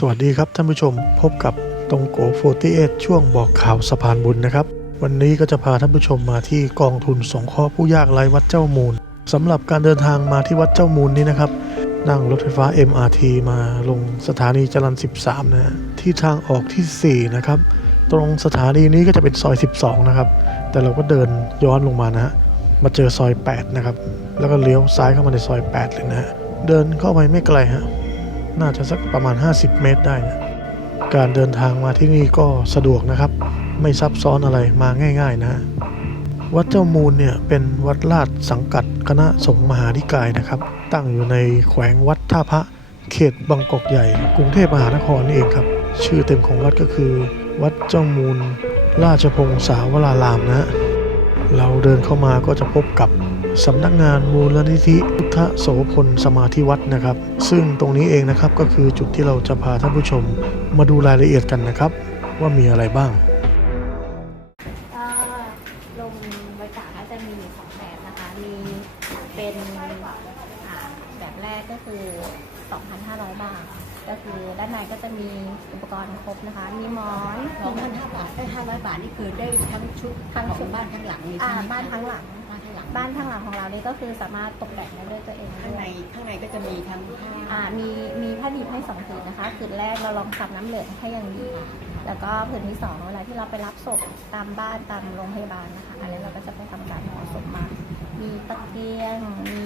สวัสดีครับท่านผู้ชมพบกับตรงโก48 ช่วงบอกข่าวสะพานบุญนะครับ วันนี้ก็จะพาท่านผู้ชมมาที่กองทุนสงเคราะห์ผู้ยากไร้วัดเจ้ามูลสำหรับการเดินทางมาที่วัดเจ้ามูลนี้นะครับ นั่งรถไฟฟ้า MRT มาลงสถานีจรัญ13 นะฮะที่ทางออกที่ 4 นะครับ ตรงสถานีนี้ก็จะเป็นซอย 12 นะครับ แต่เราก็เดินย้อนลงมานะฮะมาเจอซอย 8 นะครับ แล้วก็เลี้ยวซ้ายเข้ามาในซอย 8 เลยนะเดินเข้าไปไม่ไกลฮะ น่าจะสักประมาณ 50 เมตรได้นะการเดินทางมาที่นี่ก็สะดวกนะครับ ไม่ซับซ้อนอะไรมาง่าย ๆ นะ วัดเจ้ามูลเนี่ยเป็นวัดลาดสังกัดคณะสงฆ์มหานิกายนะครับ ตั้งอยู่ในแขวงวัดท่าพระเขตบางกอกใหญ่ กรุงเทพมหานครนี่เองครับ ชื่อเต็มของวัดก็คือ วัดเจ้ามูล ราชพงศาวรารามนะ เราเดินเข้ามาก็จะพบกับ สำนักงานมูลนิธิพุทธโสพลสมาธิวัดนะครับ ซึ่งตรงนี้เองนะครับก็คือจุดที่เราจะพาท่านผู้ชมมาดูรายละเอียดกันนะครับ ว่ามีอะไรบ้างก็ลงบริจาคก็จะมีอยู่สองแบบนะคะ มีเป็นอ่าแบบแรกก็คือ 2,500 บาท ก็คือด้านในก็จะมีอุปกรณ์ครบนะคะ มีหมอนสองพันห้าบาทได้ห้าร้อยบาทนี่คือได้ทั้งชุดทั้งของบ้านทั้งหลังนี่อ่าใช่ไหมคะบ้านทั้งหลัง บ้านทั้งหลังบ้านทั้งหลังของเรานี่ก็คือสามารถตกแต่งได้ด้วยตัวเองข้างด้วในยข้างในก็จะมีทั้งผ้าอ่ามีมีผ้าดิบให้สองผืนนะคะผืนแรกเราลองซับน้ำเหลืองให้อย่างดีแล้วก็ผืนที่สองเวลาที่เราไปรับศพตามบ้านตามโรงพยาบาลนะคะอันนี้เราก็จะไปทำการห่อศพมา มีตะเกียงมี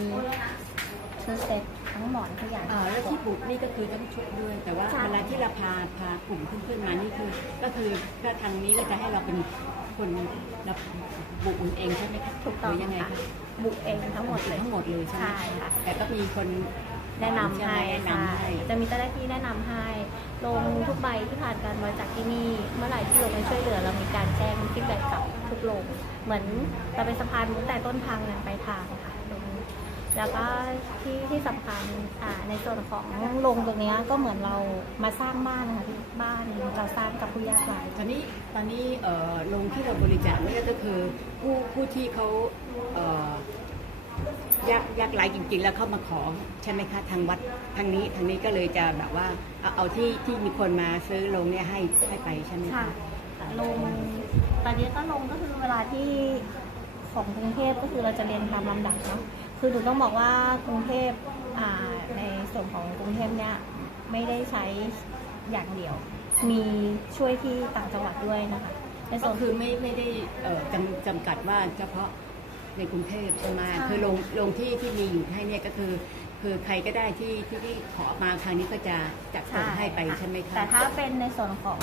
คือเซ็ต ทั้งหมอนทุกอย่างอ่าแล้วที่บุกนี่ก็คือทั้งชุดด้วย แต่ว่าใช่เวลาที่เราพาพากลุ่มเพื่อนๆมานี่คือ ก็คือถ้าทางนี้ก็จะให้เราเป็นคนรับบุกเองใช่ไหมคะถูกต้องหรืยังไงค่ะคะบุกเองทั้งหมดเลยทั้งหมดเลยใช่ไหมใช่ค่ะแต่ก็มีคนแนะนำให้แนะใช่นำให้จะมีเจ้าหน้าที่แนะนำให้ ลงทุกใบที่ผ่านการบริจาคที่นี่ เมื่อไหร่ที่ลงไปช่วยเหลือ เรามีการแจ้งฟีดแบ็กกลับทุกโรงเหมือนเราเป็นสะพานตั้งแต่ต้นทางยันปลายทางค่ะตรงนี้ แล้วก็ที่ที่สำคัญอ่าในส่วนของโรงตรงเนี้ยก็เหมือนเรามาสร้างบ้านนะคะที่บ้านเราสร้างกับผู้ยากไร้ ตอนนี้ตอนนี้เอ่อลงที่เราบริจาคนี่ก็คือผู้ผู้ที่เขาเอ่อยากยากไร้จริง ๆ แล้วเข้ามาขอใช่ไหมคะทางวัดทางนี้ทางนี้ก็เลยจะแบบว่าเอาเอาที่ที่มีคนมาซื้อลงเนี่ยให้ให้ไปใช่ไหมใช่คะค่ะลงตอนนี้ก็ลงก็คือเวลาที่ของกรุงเทพก็คือเราจะเรียนตามลำดับเนาะ คือหนูต้องบอกว่ากรุงเทพอ่าในส่วนของกรุงเทพเนี่ยไม่ได้ใช้อย่างเดียว มีช่วยที่ต่างจังหวัดด้วยนะคะในส่ก็วนคือไม่ไม่ได้เอ่อจำจำกัดว่าเฉพาะในกรุงเทพใช่ไหมใช่คือลงลงที่ที่มีอยู่ให้เนี่ยก็คือ คือใครก็ได้ที่ที่ที่ขอมาทางนี้ก็จะจัดส่งให้ไปใช่ไหมคะ แต่ถ้าเป็นในส่วนของ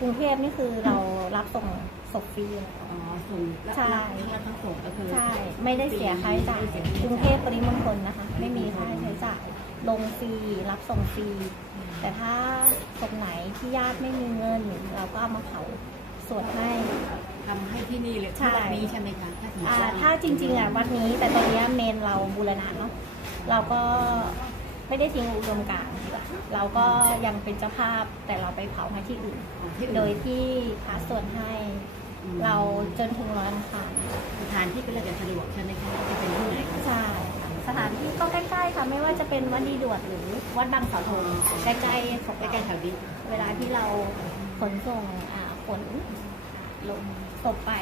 กรุงเทพนี่คือเรารับส่งศพฟรีเลยอ๋อส่งรับใช่ รับทั้งส่งก็คือใช่ไม่ได้เสียค่าใช้จ่ายไม่ได้เสียค่าใช้จ่ายกรุงเทพปริมณฑลนะคะ ไม่มีค่าใช้จ่ายลงฟรีรับส่งฟรีแต่ถ้าศพไหนที่ญาติไม่มีเงิน เราก็เอามาเผาสวดให้ ทำให้ที่นี่เลยใช่ ที่วัดนี้ใช่ไหมคะถ้าถึงอ่าว่าถ้าจริงๆอะวัดนี้แต่ตอนเนี้ยเมนเราบูรณะเนาะเราก็ ไม่ได้ทิ้งอุดมการณ์เราก็ยังเป็นเจ้าภาพแต่เราไปเผาให้ที่อื่นที่อื่นโดยที่พาสวดให้อืมเราจนถึงร้อยอังคารสถานที่ก็เลยจะสะดวกใช่ไหมคะจะเป็นที่ไหนคะใช่สถานที่ก็ใกล้ๆค่ะไม่ว่าจะเป็นวัดดีดวดหรือวัดบางเสาธงใกล้ๆของใกล้ๆแถวนี้เวลาที่เราขนส่งอ่าขนลงศพไป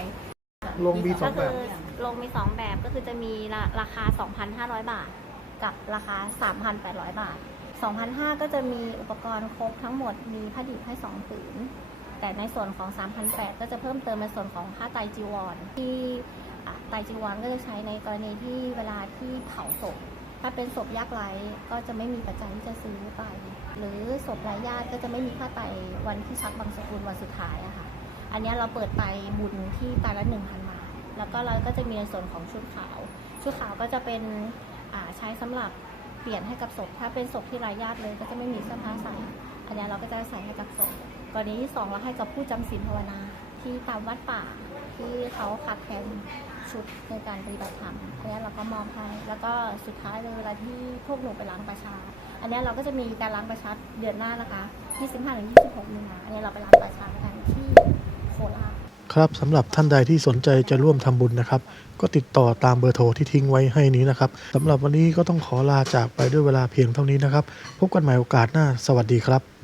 ลงมีสอก็งแบคืบอลงมีสองแบบก็คือจะมีราราคา 2,500 บาท กับราคา 3,800 บาท 2,500 ก็จะมีอุปกรณ์ครบทั้งหมดมีผ้าดิบให้2ผืน แต่ในส่วนของ 3,800 ก็จะเพิ่มเติมในส่วนของผ้าไตรจีวร ที่ไตรจีวรก็จะใช้ในกรณีที่เวลาที่เผาศพ ถ้าเป็นศพยากไร้ก็จะไม่มีปัจจัยที่จะซื้อไป หรือศพไร้ญาติก็จะไม่มีผ้าไตรวันที่ชักบางสกุลวันสุดท้ายอะค่ะ อันนี้เราเปิดไปบุญที่ตาละหนึ่งพันบาท แล้วก็เราก็จะมีในส่วนของชุดขาว ชุดขาวก็จะเป็น ใช้สำหรับเปลี่ยนให้กับศพถ้าเป็นศพที่ไร้ญาติเลยก็จะไม่มีเสื้อผ้าใส่อันนี้เราก็จะใส่ให้กับศพกรณีที่สองเราให้กับผู้จำศีลภาวนาที่ตามวัดป่าที่เขาขาดแคลนชุดในการปฏิบัติธรรมอันนี้เราก็มอบให้แล้วก็สุดท้ายเลยเวลาที่พวกหนูไปล้างประชา อันนี้เราก็จะมีการล้างประชาเดือนหน้านะคะ25-26มีนาอันนี้เราไปล้างประชากันที่โคราช ครับสำหรับท่านใดที่สนใจจะร่วมทำบุญนะครับ ก็ติดต่อตามเบอร์โทรที่ทิ้งไว้ให้นี้นะครับสำหรับวันนี้ก็ต้องขอลาจากไปด้วยเวลาเพียงเท่านี้นะครับ พบกันใหม่โอกาสหน้า สวัสดีครับ